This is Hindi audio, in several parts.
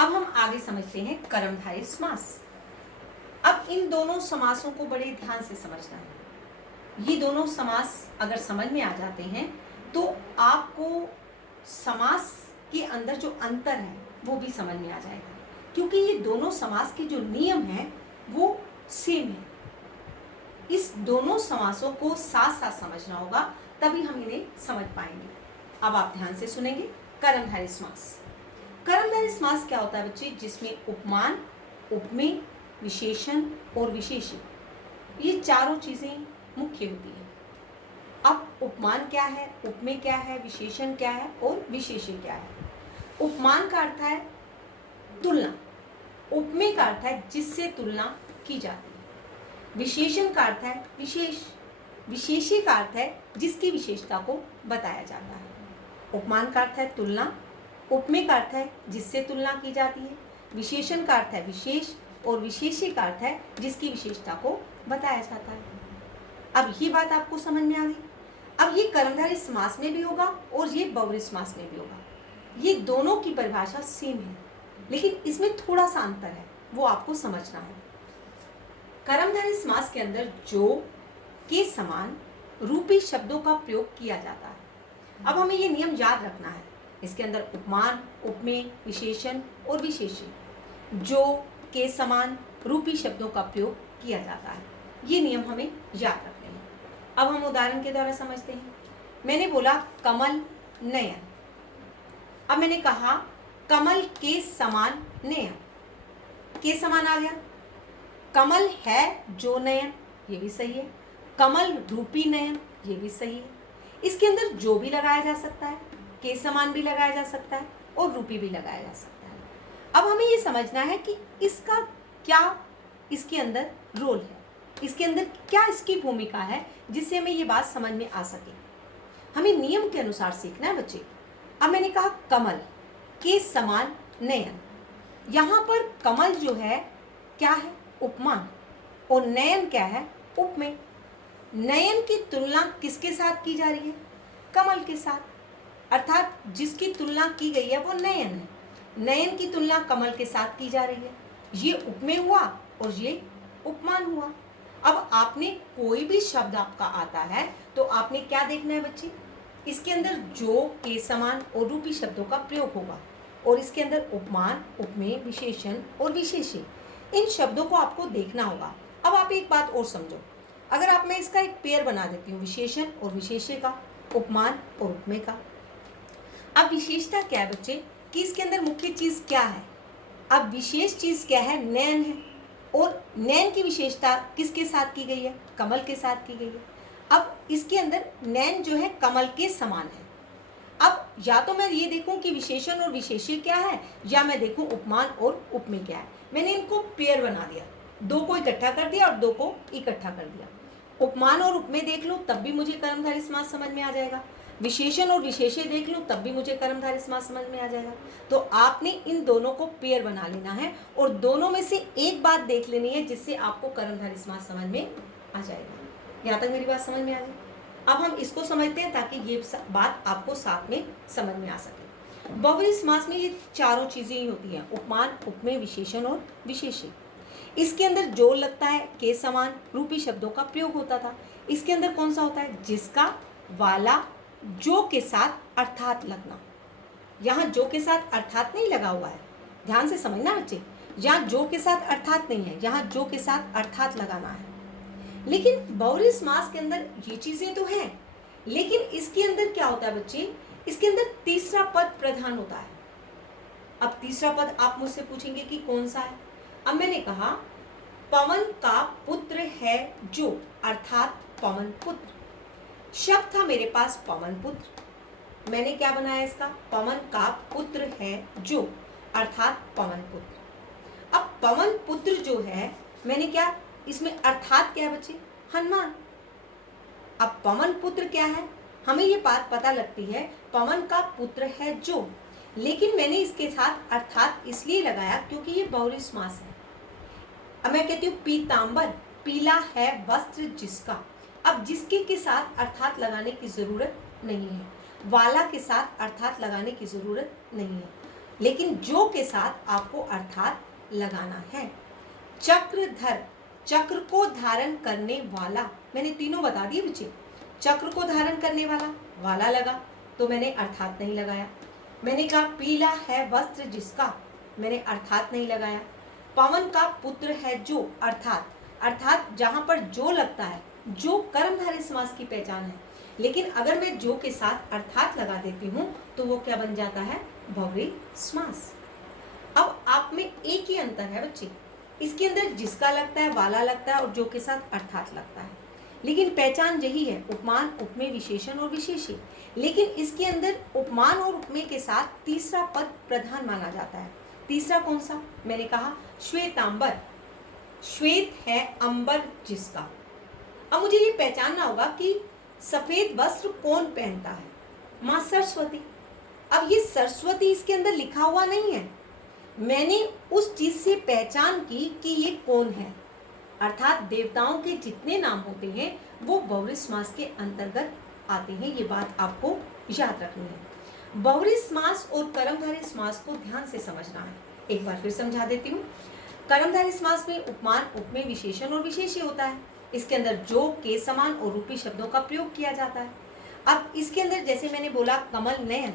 अब हम आगे समझते हैं कर्मधारय समास। अब इन दोनों समासों को बड़े ध्यान से समझना है। ये दोनों समास अगर समझ में आ जाते हैं तो आपको समास के अंदर जो अंतर है वो भी समझ में आ जाएगा, क्योंकि ये दोनों समास के जो नियम हैं वो सेम है। इस दोनों समासों को साथ साथ समझना होगा, तभी हम इन्हें समझ पाएंगे। अब आप ध्यान से सुनेंगे। कर्मधारय समास। कर्मधारय समास क्या होता है बच्चे? जिसमें उपमान, उपमेय, विशेषण और विशेष्य, ये चारों चीजें मुख्य होती है। अब उपमान क्या है, उपमेय क्या है, विशेषण क्या है और विशेष्य क्या है? उपमान का अर्थ है तुलना, उपमेय का अर्थ है जिससे तुलना की जाती है, विशेषण का अर्थ है विशेष, विशेष्य का अर्थ है जिसकी विशेषता को बताया जाता है। उपमान का अर्थ है तुलना, उपमेय का अर्थ है जिससे तुलना की जाती है, विशेषण का अर्थ है विशेष और विशेष्य का अर्थ है जिसकी विशेषता को बताया जाता है। अब ये बात आपको समझ में आ गई। अब ये कर्मधारय समास में भी होगा और ये बहुव्रीहि समास में भी होगा। ये दोनों की परिभाषा सेम है, लेकिन इसमें थोड़ा सा अंतर है, वो आपको समझना है। कर्मधारय समास के अंदर जो के समान रूपी शब्दों का प्रयोग किया जाता है। अब हमें ये नियम याद रखना है। इसके अंदर उपमान, उपमेय, विशेषण और विशेष्य, जो के समान रूपी शब्दों का प्रयोग किया जाता है, ये नियम हमें याद रखने हैं। अब हम उदाहरण के द्वारा समझते हैं। मैंने बोला कमल नयन। अब मैंने कहा कमल के समान नयन, के समान आ गया। कमल है जो नयन, ये भी सही है। कमल रूपी नयन, ये भी सही है। इसके अंदर जो भी लगाया जा सकता है, के समान भी लगाया जा सकता है और रूपी भी लगाया जा सकता है। अब हमें ये समझना है कि इसका क्या इसके अंदर रोल है, इसके अंदर क्या इसकी भूमिका है, जिससे हमें ये बात समझ में आ सके। हमें नियम के अनुसार सीखना है बच्चे। अब मैंने कहा कमल के समान नयन, यहाँ पर कमल जो है क्या है? उपमान, और नयन क्या है? उपमेय। नयन की तुलना किसके साथ की जा रही है? कमल के साथ, अर्थात जिसकी तुलना की गई है वो नयन है। नयन की तुलना कमल के साथ की जा रही है। ये उपमेय हुआ और ये उपमान हुआ। अब आपने कोई भी शब्द आपका आता है तो आपने क्या देखना है बच्चे? इसके अंदर जो, के समान और रूपी शब्दों का प्रयोग होगा, और इसके अंदर उपमान, उपमेय, विशेषण और विशेष्य, इन शब्दों को आपको देखना होगा। अब आप एक बात और समझो। अगर आप मैं इसका एक पेयर बना देती हूँ, विशेषण और विशेष्य का, उपमान और उपमेय का। अब विशेषता क्या है बच्चे? कि इसके अंदर मुख्य चीज क्या है? अब विशेष चीज क्या है? नयन है, और नयन की विशेषता किसके साथ की गई है? कमल के साथ की गई है। अब इसके अंदर नयन जो है कमल के समान है। अब या तो मैं ये देखूं कि विशेषण और विशेष्य क्या है, या मैं देखूं उपमान और उपमेय क्या है। मैंने इनको पेयर बना दिया, दो को इकट्ठा कर दिया और दो को इकट्ठा कर दिया। उपमान और उपमेय देख लूं तब भी मुझे कर्मधारय समास समझ में आ जाएगा, विशेषण और विशेष्य देख लूं तब भी मुझे कर्मधारय समास समझ में आ जाएगा। तो आपने इन दोनों को पेयर बना लेना है और दोनों में से एक बात देख लेनी है जिससे आपको कर्मधारय समास समझ में आ जाएगा। यहाँ तक मेरी बात समझ में आ गई? अब हम इसको समझते हैं ताकि ये बात आपको साथ में समझ में आ सके। बहुव्रीहि समास में ये चारों चीजें ही होती हैं, उपमान, उपमेय, विशेषण और विशेष्य। इसके अंदर जो लगता है के समान रूपी शब्दों का प्रयोग होता था। इसके अंदर कौन सा होता है? जिसका, वाला, जो के साथ अर्थात लगना। यहाँ जो के साथ अर्थात नहीं लगा हुआ है, ध्यान से समझना बच्चे। यहाँ जो के साथ अर्थात नहीं है, यहाँ जो के साथ अर्थात लगाना है। लेकिन बहुव्रीहि समास के अंदर ये चीजें तो हैं, लेकिन इसके अंदर क्या होता है बच्चे? इसके अंदर तीसरा पद प्रधान होता है। अब तीसरा पद आप मुझसे पूछेंगे कि कौन सा है? अब मैंने कहा पवन का पुत्र है जो, अर्थात पवन पुत्र। शब्द था मेरे पास पवन पुत्र, मैंने क्या बनाया इसका? पवन का पुत्र है जो, अर्थात पवन पुत्र। अब पवन पुत्र जो है, मैंने क्या इसमें अर्थात क्या है बच्चे? हनुमान। अब पवन पुत्र क्या है? हमें ये बात पता लगती है पवन का पुत्र है जो, लेकिन मैंने इसके साथ अर्थात इसलिए लगाया क्योंकि ये बहुव्रीहि समास है। अब मैं कहती हूँ पीतांबर, पीला है वस्त्र जिसका। अब जिसके के साथ अर्थात लगाने की जरूरत नहीं है, वाला के साथ अर्थात लगाने की जरूरत नहीं है। लेकिन जो के साथ आपको अर्थात लगाना है। चक्रधर, चक्र को धारण करने वाला, मैंने तीनों बता दिए बच्चे। चक्र को धारण करने वाला लगा तो मैंने अर्थात नहीं लगाया। मैंने कहा पीला है वस्त्र जिसका, मैंने अर्थात नहीं लगाया। पवन का पुत्र है जो, अर्थात जहां पर जो लगता है, जो कर्मधारय समास की पहचान है। लेकिन अगर मैं जो के साथ अर्थात लगा देती हूं तो वो क्या बन जाता है, बहुव्रीहि समास। अब आप में एक ही अंतर है बच्चे, इसके अंदर जिसका लगता है, वाला लगता है और जो के साथ अर्थात लगता है, लेकिन पहचान यही है, उपमान, उपमेय, विशेषण और विशेष्य। लेकिन इसके अंदर उपमान और उपमेय के साथ तीसरा पद प्रधान माना जाता है। तीसरा कौन सा, मैंने कहा श्वेतांबर, श्वेत है अंबर जिसका। अब मुझे ये पहचानना होगा कि सफेद वस्त्र कौन पहनता है, माँ सरस्वती। अब ये सरस्वती इसके अंदर लिखा हुआ नहीं है, मैंने उस चीज से पहचान की कि ये कौन है, अर्थात देवताओं के जितने नाम होते हैं वो बहुव्रीहि समास के अंतर्गत आते हैं। ये बात आपको याद रखनी है। बहुव्रीहि समास और कर्मधारय समास को ध्यान से समझना है। एक बार फिर समझा देती हूँ। कर्मधारय समास में उपमान, उपमेय, विशेषण और विशेष्य होता है। इसके अंदर जो, के समान और रूपी शब्दों का प्रयोग किया जाता है। अब इसके अंदर जैसे मैंने बोला कमल नयन,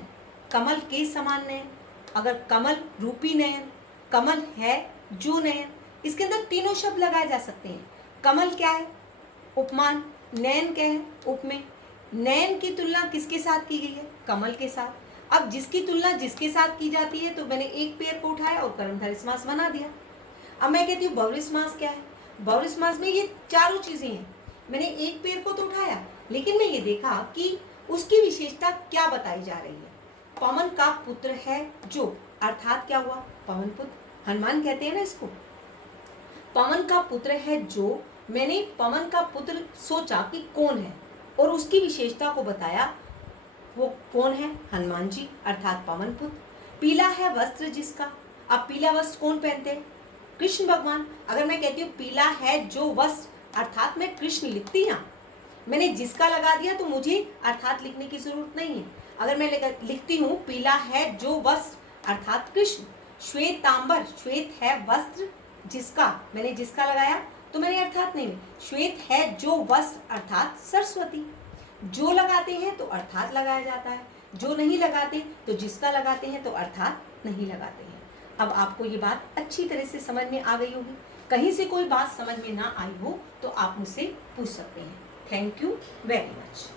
कमल के समान नयन, अगर कमल रूपी नयन, कमल है जो नयन, इसके अंदर तीनों शब्द लगाए जा सकते हैं। कमल क्या है, उपमान, नयन क्या है, उपमेय। नयन की तुलना किसके साथ की गई है, कमल के साथ। अब जिसकी तुलना जिसके साथ की जाती है तो मैंने एक पेड़ को उठाया और कर्मधारय समास बना दिया। अब मैं कहती हूँ बहुव्रीहि समास क्या है, बहुव्रीहि समास में ये चारों चीजें हैं। मैंने एक पेड़ को तो उठाया, लेकिन मैं ये देखा कि उसकी विशेषता क्या बताई जा रही है। पवन का पुत्र है जो, अर्थात क्या हुआ, पवन पुत्र, हनुमान कहते हैं ना इसको। पवन का पुत्र है जो, मैंने पवन का पुत्र सोचा कि कौन है और उसकी विशेषता को बताया, वो कौन है, हनुमान जी, अर्थात पवन पुत्र। पीला है वस्त्र जिसका, अब पीला वस्त्र कौन पहनते हैं, कृष्ण भगवान। अगर मैं कहती हूँ पीला है जो वस्त्र, अर्थात मैं कृष्ण लिखती हूँ, मैंने जिसका लगा दिया तो मुझे अर्थात लिखने की जरूरत नहीं है। अगर मैं लिखती हूँ पीला है जो वस्त्र, अर्थात कृष्ण। श्वेतांबर, श्वेत है वस्त्र जिसका, मैंने जिसका लगाया तो मैंने अर्थात नहीं, श्वेत है जो वस्त्र, अर्थात सरस्वती। जो लगाते हैं तो अर्थात लगाया जाता है, जो नहीं लगाते तो जिसका लगाते हैं तो अर्थात नहीं लगाते हैं। अब आपको ये बात अच्छी तरह से समझ में आ गई होगी। कहीं से कोई बात समझ में ना आई हो तो आप मुझसे पूछ सकते हैं। Thank you very much.